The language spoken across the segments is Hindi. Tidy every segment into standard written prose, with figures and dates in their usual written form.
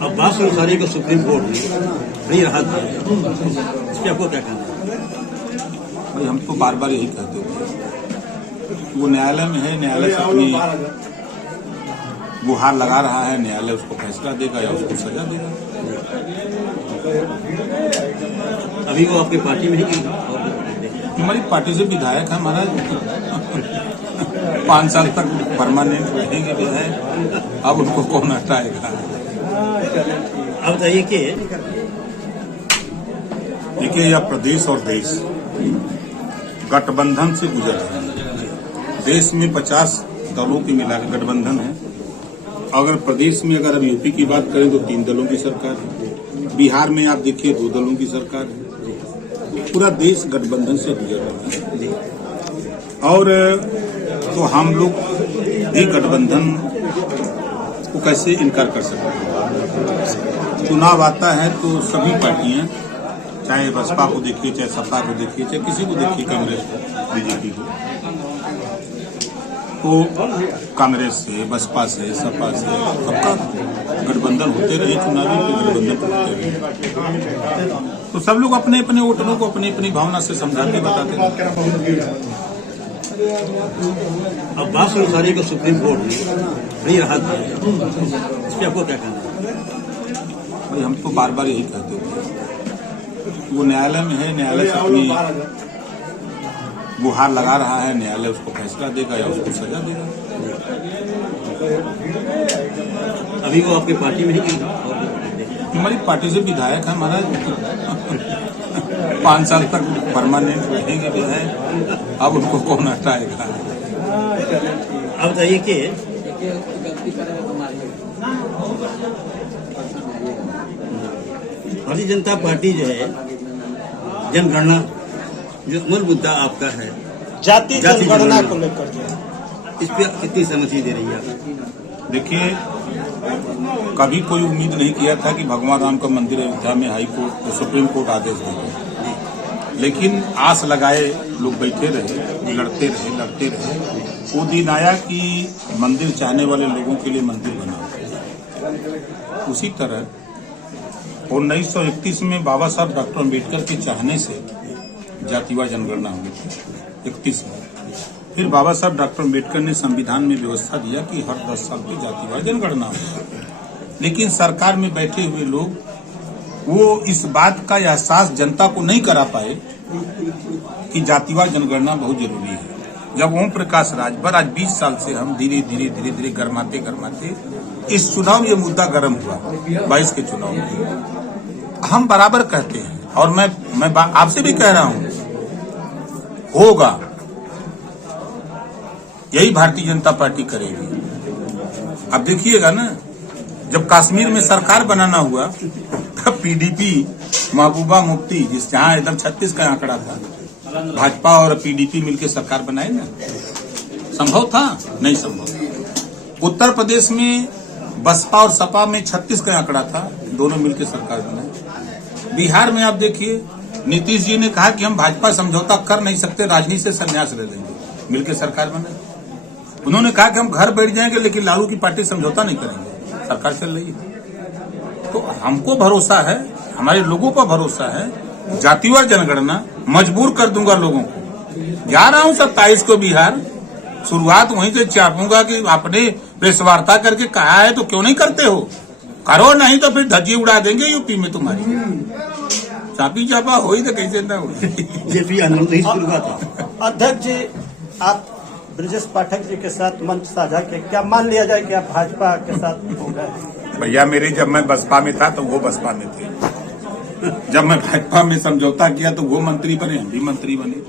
अब बात अंसारी को सुप्रीम कोर्ट ने बड़ी राहत दी, इस पर आपको क्या कहना है? भाई हम तो बार बार यही कहते थे, वो न्यायालय में है, न्यायालय से अपनी गुहार लगा रहा है, न्यायालय उसको फैसला देगा या उसको सजा देगा। अभी वो आपकी पार्टी में ही हमारी पार्टी से विधायक है महाराज, 5 साल तक परमानेंट रहेंगे विधायक, अब उनको कौन हटाएगा। अब बताइए कि देखिए यह प्रदेश और देश गठबंधन से गुजर रहे हैं। देश में 50 दलों की मिलाकर गठबंधन है। अगर प्रदेश में अगर हम यूपी की बात करें तो 3 दलों की सरकार है। बिहार में आप देखिए 2 दलों की सरकार है। पूरा देश गठबंधन से गुजर रहा है और तो हम लोग भी गठबंधन को कैसे इनकार कर सकते हैं। चुनाव आता है तो सभी पार्टियां, चाहे बसपा को देखिए, चाहे सपा को देखिए, चाहे किसी को देखिए, कांग्रेस को, बीजेपी को, तो कांग्रेस से, बसपा से, सपा से सबका गठबंधन होते रहे, चुनावी गठबंधन होते रहे। तो सब लोग अपने अपने वोटरों को अपनी अपनी भावना से समझाते बताते हैं। अब बात अंसारी को सुप्रीम कोर्ट ने बड़ी राहत दी, इस पर आपको क्या कहना है? भाई हम तो बार बार यही कहते थे, वो न्यायालय में है, न्यायालय से अपनी गुहार लगा रहा है, न्यायालय उसको फैसला देगा या उसको सजा देगा। अभी वो आपकी पार्टी में ही हमारी पार्टी से विधायक है महाराज, 5 साल तक परमानेंट रहेंगे विधायक, अब उनको कौन हटाएगा। अब बताइए कि भारतीय जनता पार्टी जो है जनगणना, जो मूल मुद्दा आपका है जाति जनगणना को लेकर इस पर कितनी सहमति दे रही है? देखिए कभी कोई उम्मीद नहीं किया था कि भगवान राम का मंदिर अयोध्या में हाई कोर्ट तो सुप्रीम कोर्ट आदेश देगा, लेकिन आस लगाए लोग बैठे रहे, लड़ते रहे। वो दिन आया कि मंदिर चाहने वाले लोगों के लिए मंदिर बना। उसी तरह 1931 में बाबा साहब डॉक्टर अम्बेडकर के चाहने से जातिवार जनगणना हुई थी 31 में। फिर बाबा साहब डॉक्टर अम्बेडकर ने संविधान में व्यवस्था दिया कि हर 10 साल की जातिवार जनगणना हो। लेकिन सरकार में बैठे हुए लोग वो इस बात का एहसास जनता को नहीं करा पाए कि जातिवार जनगणना बहुत जरूरी है। जब ओम प्रकाश राजभर आज 20 साल से हम धीरे धीरे गरमाते इस चुनाव ये मुद्दा गर्म हुआ 22 के चुनाव में। हम बराबर कहते हैं और मैं आपसे भी कह रहा हूं, होगा, यही भारतीय जनता पार्टी करेगी। अब देखिएगा ना, जब कश्मीर में सरकार बनाना हुआ तब पीडीपी महबूबा मुफ्ती जिस जहां एकदम 36 का आंकड़ा था, भाजपा और पीडीपी मिलकर सरकार बनाए ना, संभव था? नहीं संभव। उत्तर प्रदेश में बसपा और सपा में 36 का आंकड़ा था, दोनों मिलकर सरकार बनाए। बिहार में आप देखिए, नीतीश जी ने कहा कि हम भाजपा समझौता कर नहीं सकते, राजनीति से संन्यास ले लेंगे, मिलकर सरकार बनाए। उन्होंने कहा कि हम घर बैठ जाएंगे लेकिन लालू की पार्टी समझौता नहीं करेंगे, सरकार चल रही है। तो हमको भरोसा है, हमारे लोगों को भरोसा है, जातिवार जनगणना मजबूर कर दूंगा लोगों को। जा रहा हूं 27 को बिहार, शुरुआत वहीं से चापूंगा कि आपने प्रेस वार्ता करके कहा है तो क्यों नहीं करते हो, करो, नहीं तो फिर धज्जी उड़ा देंगे यूपी में तुम्हारी। चापी चापा हो ही तो कैसे ना हो। अध्यक्ष जी, आप ब्रजेश पाठक जी के साथ मंच साझा किया, क्या मान लिया जाए कि आप भाजपा के साथ हो गए? भैया मेरे, जब मैं बसपा में था तो वो बसपा में थे, जब मैं भाजपा में समझौता किया तो वो मंत्री बने, हम भी मंत्री बने।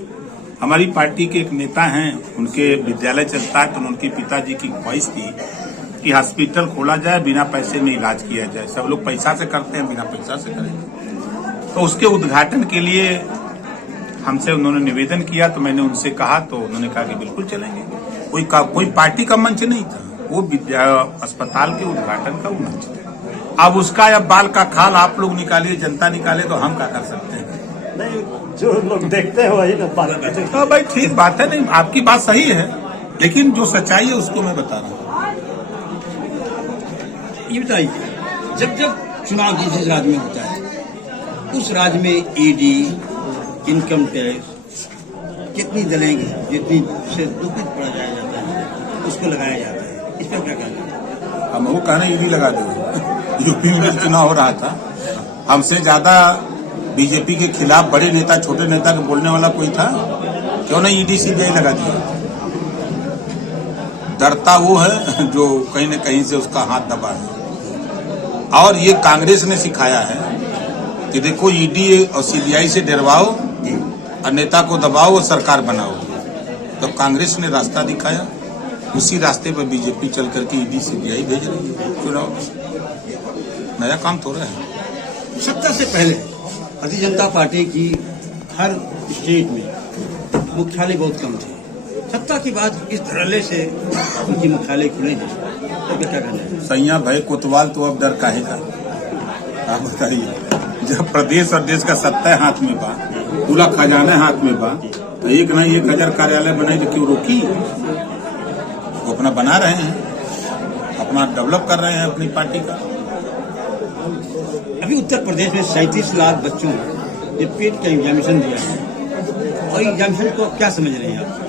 हमारी पार्टी के एक नेता हैं, उनके विद्यालय चलता है, तो उनके पिताजी की ख्वाहिश थी कि हॉस्पिटल खोला जाए, बिना पैसे में इलाज किया जाए। सब लोग पैसा से करते हैं, बिना पैसा से करेंगे। तो उसके उद्घाटन के लिए हमसे उन्होंने निवेदन किया, तो मैंने उनसे कहा, तो उन्होंने कहा कि बिल्कुल चलेंगे। कोई पार्टी का मंच नहीं था, वो विद्या अस्पताल के उद्घाटन का मंच था। अब उसका अब बाल का खाल आप लोग निकालिए, जनता निकाले, तो हम क्या कर सकते हैं? नहीं, जो लोग देखते हैं वही ना बात। तो भाई ठीक बात है, नहीं आपकी बात सही है, लेकिन जो सच्चाई है उसको मैं बता रहा हूँ। ये बताइए, जब जब चुनाव जिस राज्य में होता है उस राज्य में ईडी, इनकम टैक्स कितनी दलेंगे जितनी से दुखित पड़ा जाता है उसको लगाया जाता है, इस पर क्या कहना है? हम वो कहना ईडी लगा देंगे। यूपी में चुनाव हो रहा था, हमसे ज्यादा बीजेपी के खिलाफ बड़े नेता छोटे नेता के बोलने वाला कोई था? क्यों नहीं ईडी सीबीआई लगा दिया? डरता वो है जो कहीं न कहीं से उसका हाथ दबा है। और ये कांग्रेस ने सिखाया है कि देखो ईडी और सीबीआई से डरवाओ और नेता को दबाओ और सरकार बनाओ। तो कांग्रेस ने रास्ता दिखाया, उसी रास्ते पर बीजेपी चल करके ईडी सीबीआई भेज रही है चुनाव। नया काम थोड़ा है। सत्ता से पहले भारतीय जनता पार्टी की हर स्टेट में मुख्यालय बहुत कम थे। सत्ता के बाद इस धड़ल्ले से उनकी मुख्यालय खुले हैं, तो क्या कहना है? सैया भाई कोतवाल तो अब डर काहे का? आप बताइए, जब प्रदेश और देश का सत्ता हाथ में बा, पूरा खजाना हाथ में बा, तो एक नहीं 1000 कार्यालय बनाए तो क्यों रोकी? वो अपना बना रहे हैं, अपना डेवलप कर रहे हैं अपनी पार्टी का। अभी उत्तर प्रदेश में 37 लाख बच्चों ने पेट का एग्जामिनेशन दिया है, और एग्जामिनेशन को क्या समझ रहे हैं आप?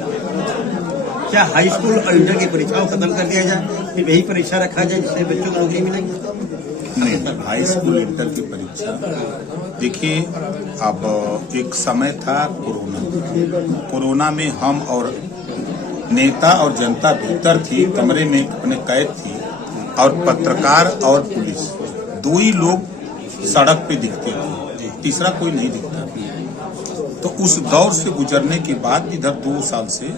क्या हाई स्कूल और इंटर की परीक्षाओं खत्म कर दिया जाए, फिर यही परीक्षा रखा जाए जिससे बच्चों को नौकरी मिलेगी? नहीं, हाई स्कूल इंटर की परीक्षा देखिए, अब एक समय था कोरोना में हम और नेता और जनता भीतर थी, कमरे में अपने कैद थी, और पत्रकार और पुलिस दो ही लोग सड़क पे दिखते थे, तीसरा कोई नहीं दिखता। तो उस दौर से गुजरने के बाद इधर 2 साल से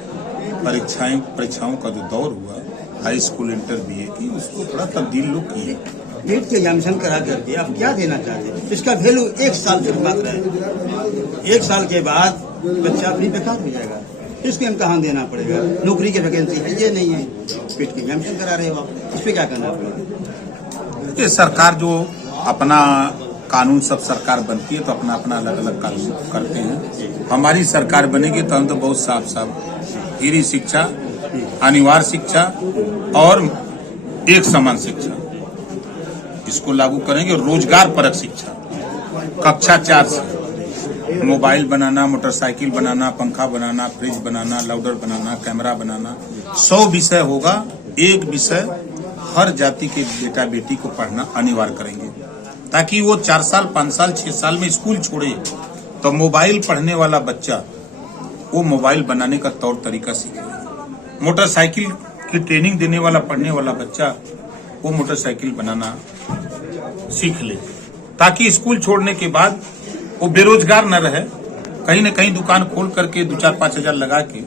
परीक्षाओं का जो दौर हुआ हाई स्कूल इंटर बीए की, उसको थोड़ा तब्दील लोग किए। नीट के एग्जामिनेशन करा करके आप क्या देना चाहते हैं? इसका वैल्यू 1 साल तक मात्र है। 1 साल के बाद बच्चा अपनी बेकार हो जाएगा, इसको इम्तहान देना पड़ेगा। नौकरी की वैकेंसी है ये नहीं है, पेट के एग्जामिनेशन करा रहे हो आप, इस पर क्या करना पड़ेगा? ये सरकार जो अपना कानून, सब सरकार बनती है तो अपना अपना अलग अलग कानून करते हैं। हमारी सरकार बनेगी तो हम तो बहुत साफ गिरी शिक्षा, अनिवार्य शिक्षा और एक समान शिक्षा इसको लागू करेंगे। रोजगार परक शिक्षा, कक्षा 4 से मोबाइल बनाना, मोटरसाइकिल बनाना, पंखा बनाना, फ्रिज बनाना, लाउडर बनाना, कैमरा बनाना, 100 विषय होगा। एक विषय हर जाति के बेटा बेटी को पढ़ना अनिवार्य करेंगे, ताकि वो 4 साल 5 साल 6 साल में स्कूल छोड़े तो मोबाइल पढ़ने वाला बच्चा वो मोबाइल बनाने का तौर तरीका सीखे। मोटरसाइकिल की ट्रेनिंग देने वाला पढ़ने वाला बच्चा वो मोटरसाइकिल बनाना सीख ले, ताकि स्कूल छोड़ने के बाद वो बेरोजगार न रहे, कहीं न कहीं दुकान खोल करके 2-4-5 हजार लगा के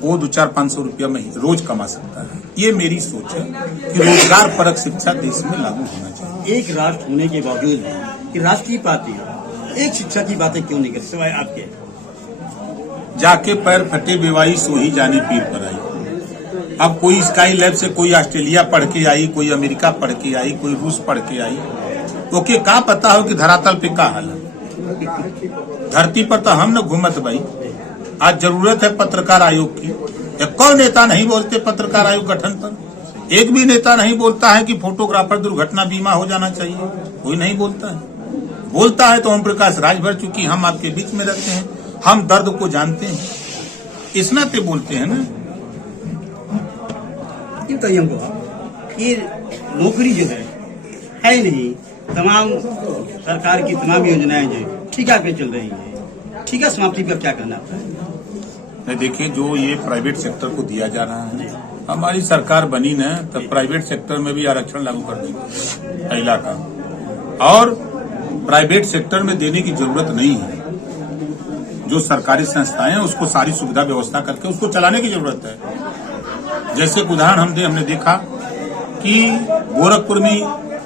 वो 200-500 रुपया में रोज कमा सकता है। ये मेरी सोच है कि रोजगार परक शिक्षा देश में लागू होना चाहिए। एक राष्ट्र होने के बावजूद कि राष्ट्रीय पार्टी एक शिक्षा की बातें क्यों नहीं करती सिवाय आपके? जाके पैर फटे बेवाई सोही जाने पीर पर आई। अब कोई स्काई लैब से कोई ऑस्ट्रेलिया पढ़ के आई, कोई अमेरिका पढ़ के आई, कोई रूस पढ़ के आई, ओके क्या पता हो कि धरातल पे क्या हाल है। धरती पर तो हम न घूमत भाई। आज जरूरत है पत्रकार आयोग की। कौन नेता नहीं बोलते पत्रकार आयोग गठन पर? एक भी नेता नहीं बोलता है कि फोटोग्राफर दुर्घटना बीमा हो जाना चाहिए, कोई नहीं बोलता है। बोलता है तो ओम प्रकाश राजभर, चूंकि हम आपके बीच में रहते हैं, हम दर्द को जानते हैं, इस नाते बोलते हैं ना। क्यों कहिए हमको ये नौकरी जो है नहीं, तमाम सरकार की तमाम योजनाएं जो ठेका पे चल रही है, ठेका समाप्ति पर क्या करना है? नहीं, देखिए, जो ये प्राइवेट सेक्टर को दिया जा रहा है, हमारी सरकार बनी न तब प्राइवेट सेक्टर में भी आरक्षण लागू कर देंगे महिला का, और प्राइवेट सेक्टर में देने की जरूरत नहीं है। जो सरकारी संस्थाएं हैं उसको सारी सुविधा व्यवस्था करके उसको चलाने की जरूरत है। जैसे उदाहरण हमने देखा कि गोरखपुर में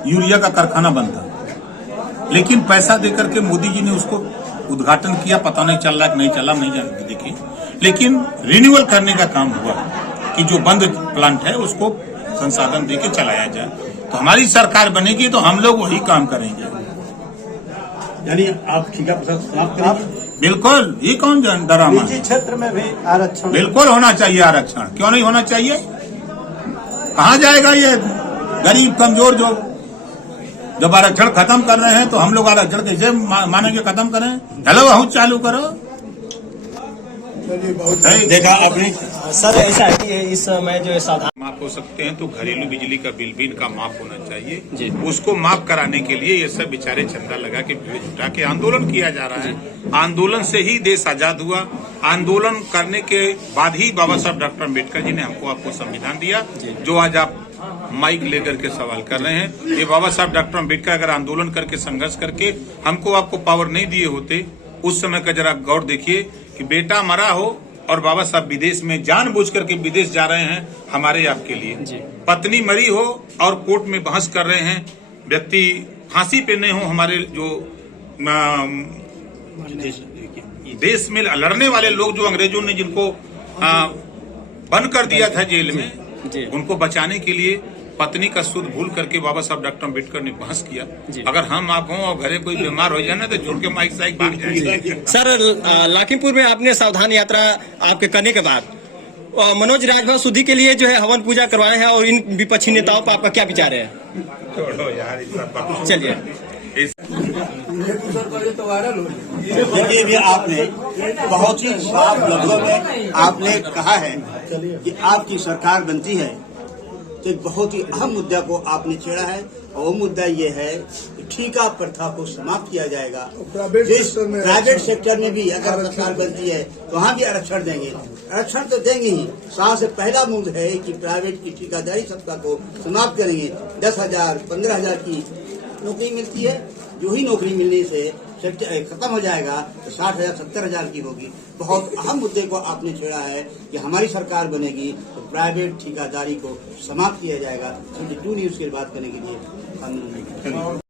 यूरिया का कारखाना बंद था, लेकिन पैसा देकर के मोदी जी ने उसको उद्घाटन किया। पता नहीं चल रहा कि नहीं चला, नहीं जानते देखिए, लेकिन रिन्यूअल करने का काम हुआ कि जो बंद प्लांट है उसको संसाधन देके चलाया जाए। तो हमारी सरकार बनेगी तो हम लोग वही काम करेंगे। यानी आप ठेका समाप्त करेंगे? बिल्कुल, ये कौन डरामा? निजी क्षेत्र में भी आरक्षण बिल्कुल होना चाहिए आरक्षण। क्यों नहीं होना चाहिए? कहाँ जाएगा ये गरीब कमजोर जो जब आरक्षण खत्म कर रहे हैं तो हम लोग आरक्षण कैसे मानेंगे खत्म करें? हेलो बहुत चालू करो। देखा आपने सर ऐसा है कि इस समय जो है साधारण माफ हो सकते हैं तो घरेलू बिजली का बिल भी इनका माफ होना चाहिए जी। उसको माफ कराने के लिए ये सब बेचारे चंदा लगा के भीड़ जुटा के आंदोलन किया जा रहा है। आंदोलन से ही देश आजाद हुआ। आंदोलन करने के बाद ही बाबा साहब डॉक्टर अम्बेडकर जी ने आपको संविधान दिया। जो आज आप माइक लेकर के सवाल कर रहे हैं, ये बाबा साहब डॉक्टर अम्बेडकर अगर आंदोलन करके संघर्ष करके हमको आपको पावर नहीं दिए होते, उस समय का जरा गौर देखिए कि बेटा मरा हो और बाबा साहब विदेश में जानबूझ करके विदेश जा रहे हैं हमारे आपके लिए। पत्नी मरी हो और कोर्ट में बहस कर रहे हैं, व्यक्ति फांसी पे नहीं हो, हमारे जो देश में लड़ने वाले लोग जो अंग्रेजों ने जिनको बंद कर दिया था जेल में, उनको बचाने के लिए पत्नी का सुध भूल करके बाबा साहब डॉक्टर अम्बेडकर ने बहस किया। अगर हम आप हों और घरे कोई बीमार हो जाए ना तो छोड़ के माइक साइक भाग जाएंगे। सर लखीमपुर में आपने सावधान यात्रा आपके करने के बाद मनोज राजभर शुद्धि के लिए जो है हवन पूजा करवाए हैं, और इन विपक्षी नेताओं पर आपका क्या विचार है? छोड़ो यार इस सब चलिए देखिए भी आपने बहुत ही साफ लफ्जों में आपने कहा है कि आपकी सरकार बनती है तो एक बहुत ही अहम मुद्दा को आपने छेड़ा है, और वो मुद्दा ये है कि ठेका प्रथा को समाप्त किया जाएगा। प्राइवेट सेक्टर में भी अगर सरकार बनती है तो वहाँ भी आरक्षण देंगे। आरक्षण तो देंगे ही, सबसे पहला मुद्दा है कि प्राइवेट की ठेकेदारी सत्ता को समाप्त करेंगे। 10,000 15,000 की नौकरी मिलती है, जो ही नौकरी मिलने से खत्म हो जाएगा तो 60,000 70,000 की होगी। बहुत अहम मुद्दे को आपने छेड़ा है कि हमारी सरकार बनेगी तो प्राइवेट ठेकेदारी को समाप्त किया जाएगा। 22 न्यूज की बात करने के लिए